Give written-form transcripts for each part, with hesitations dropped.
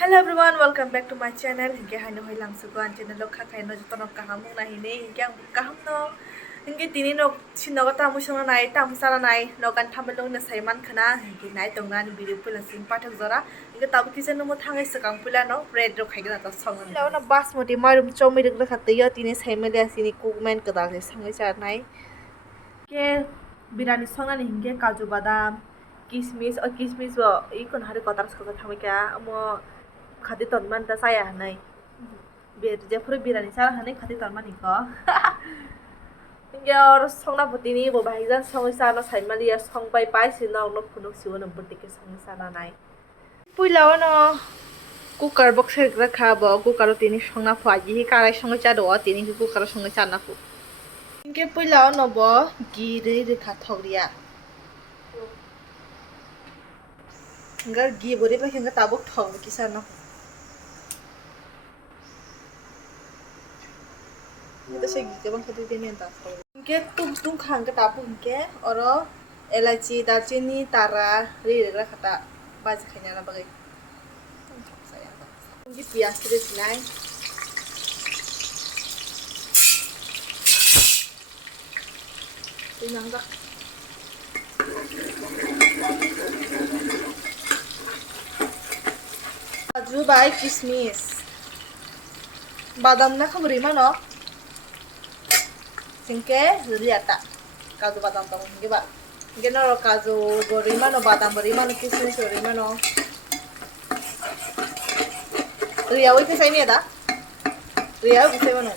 Hello everyone, welcome back to my channel. Hingke haino hoi langsugan channel lo khakai no jotono kaham mung na hine hingke ang kaham no hingke tini no sinogo tamu sona nai tamu sala nai no gan thamelong na saiman khana hingke nai tongna ni video pula sing pathak jora hingke tabu kisen no mo thangai sakang pula no bread ro khaigna ta song no na basmati marum chomi rik khatiya tini saimele asini cookman kadal se sangai char nai ke birani songna ni hingke kaju badam kismis bo ikon hari kotar skaka thamika amo khati tonman ta saya hanai jefur birani sara hanai khati tonman iko yor songna putini bo bhaijan songai sana saimaliya songbai pai sinong no phunuk siwon butike songai sana nai puilao no cooker box ra khabo cooker tini songna phaji hi karai songai cha do tini cooker songai cha na pu inke puilao no bo giri rekha thogriya ngar gi bori pa hinga tabuk thong kisana itu sih gitu bang satu ini entah mungkin tung khang ke tapu mungkin oro elachi darjini tara riri kata baca kayaknya lah bagai mungkin bias sedikit naik ini nangka kaju baik kismis badam nak beri mana singke liata kaju badam tong hingke ba hingke no kaju beri mana badam beri mana kismis beri mana riau itu saya ni ada riau bisa mana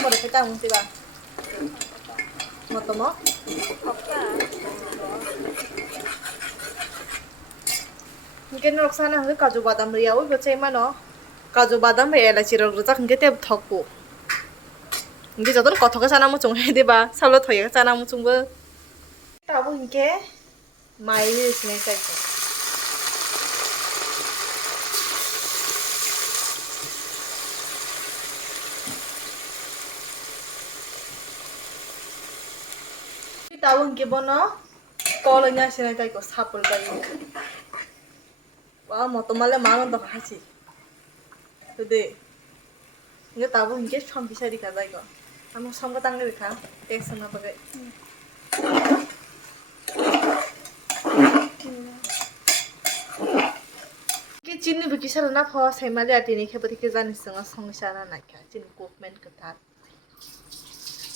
mau dapat tahu sih ba mau tomo hingke no sana hingke kaju badam riau itu saya mana kaju badam elachi rok rojak hingke tep thokku hingke joton kothok sana mo chung he deba salo thoye sana mo chungbo tabo hingke mai risne saiko tabo hingke bono kolonya sine taiko sapul tayo wa motomale manon to hachi today hingke tabo hingke som bisari ka jaiko amo somga tangge rekha text na bagai ke chini buki sala na pho saimali atini khepati ke jani sanga songsa na nakha chini cookman katha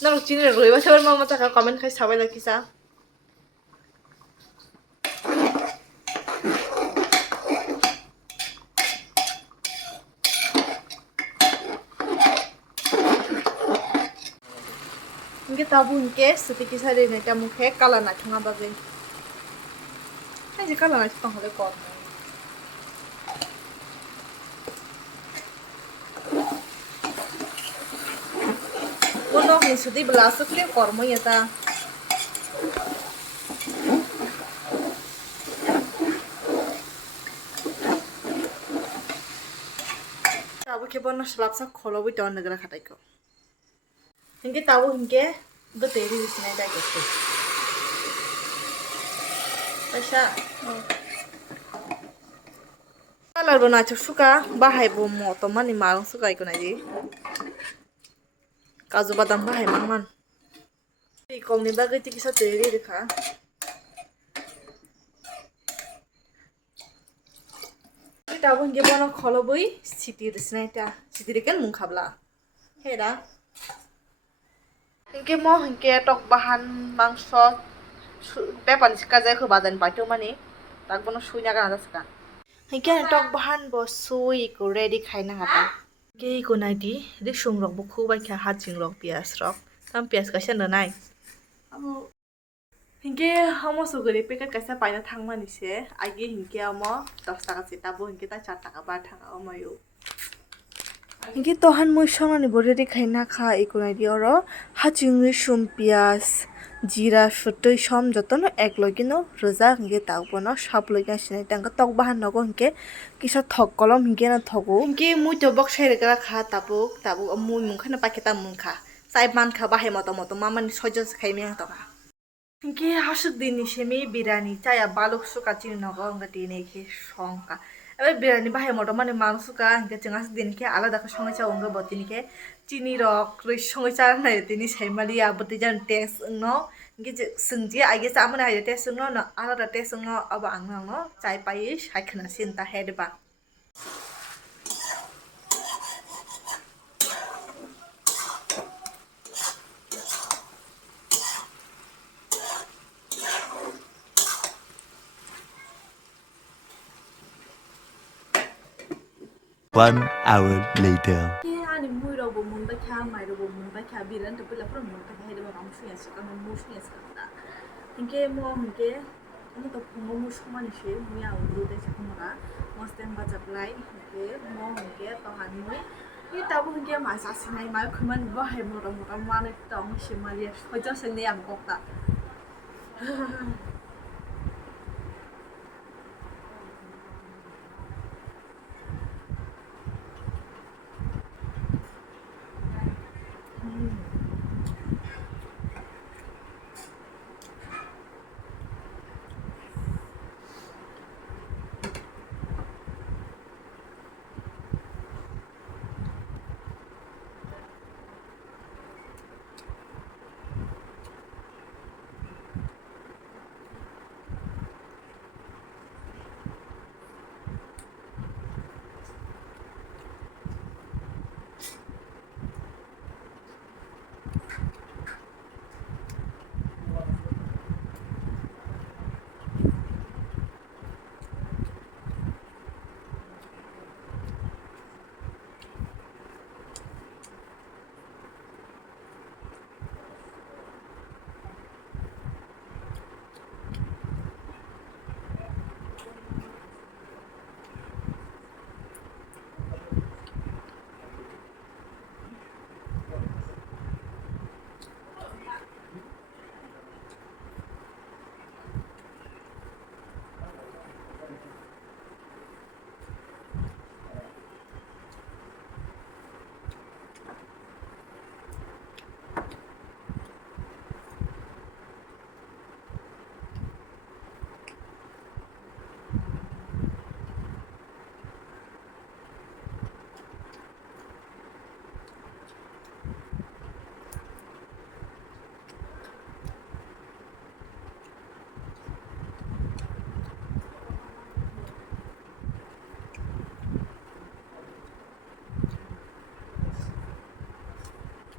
nalo chini roiba sabar mama ta comment khai sabai la kisa hingke tabu hingke setiki sari ne ta mukhe kala na thanga bagai hai je kala na thang hole kon ono hin sudi blas kle kormo yata tabu ke bono slapsa kholobi ton nagra khatai ko hingke tabu hingke do teri disnai dai ko Laisa kalar bona suka bahai bo mo to mani marong suka iko naji kaju badam bahai mangman ei komni bagai ti kisa teri rekha tabu hingke bono kholoboi siti disnai ta siti reken mung khabla heda hingke mo hingke tok bahan mangso pepan sika jai ko badan paito mani tak bono suina kana daska hingke tok bahan bo sui ko ready khaina hata ke ko naidi risung rok bo khubai kha haching rok pias rok tam pias kaisa na nai amo hingke amo suguri packet kaisa paina thangmani se age hingke amo 10 taka chita bo hingke ta 4 taka ba thanga amayo hingke tohan moi sonani bo ready khaina kha ikonai di oro haching risum pias jira sutoi som jotono ekloigino roja hingke tagbono saploiga sinai tangka tok bahan nogo hingke kisa thok kolom hingke na thogo hingke mui to box sere gra kha tabuk mui mungkha na paketa mungkha sai man kha bahai moto mamani sojo khai meng toka Ke hasuk din ni shemi biriyani chaya balok suka chini nago nga dini ke shongka. Ebe biriyani bahai moto mane mang suka nga chengas din ke alada ka shongai cha onga botini ke chini rok roi shongai cha na tini saimali ya boti jan taste no nge sungji age cha amane aye taste no na alada taste no aba ang no chai pai sai khana sin ta hedba. One hour later. Ani mui robo mun ba kya mai robo mun ba kya biran to pula pura mun ba kya hedba ram shu yas ka mun shu yas ka. Hinke mo hinke ano to pungo mo shomani she mu ya udu de chakmara mostem ba chaplai hinke mo hinke to han mui ni tabu hinke ma sa sinai ma khuman ba he mo ro ma ne tong shimali hoja seng ne am kokta.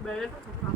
Bele ka thok.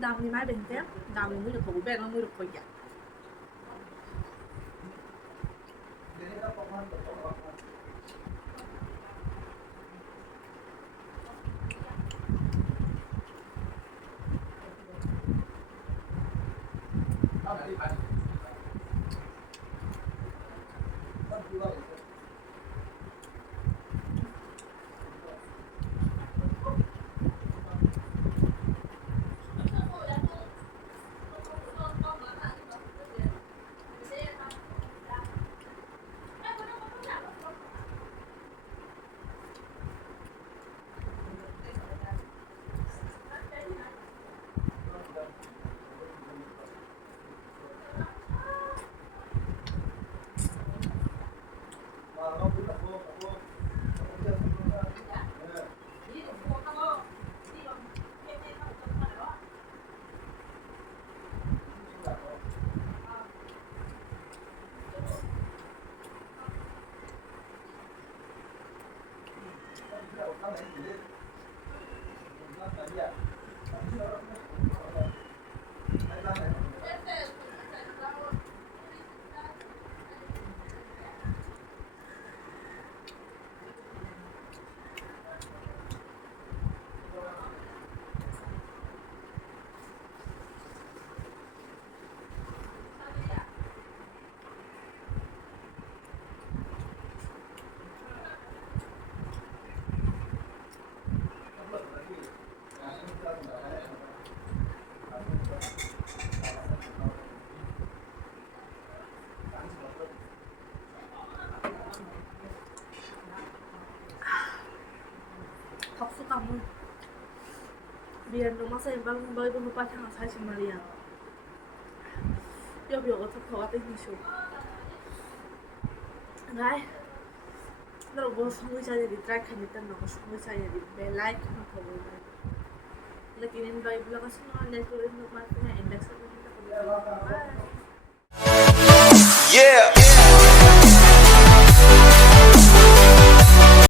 Dam ni mai ben tem, dam ni mu được khổ ben nó mu được khổ ya. thok su kamu biar rumah saya bang boy bang lupa tang saya cuma lihat yo yo thok thok apa ini sih ngai nero bos sungguh saya di track kan itu nero sungguh saya di belai kan thok लेकिन इन Bible का सुना network में मारते हैं index में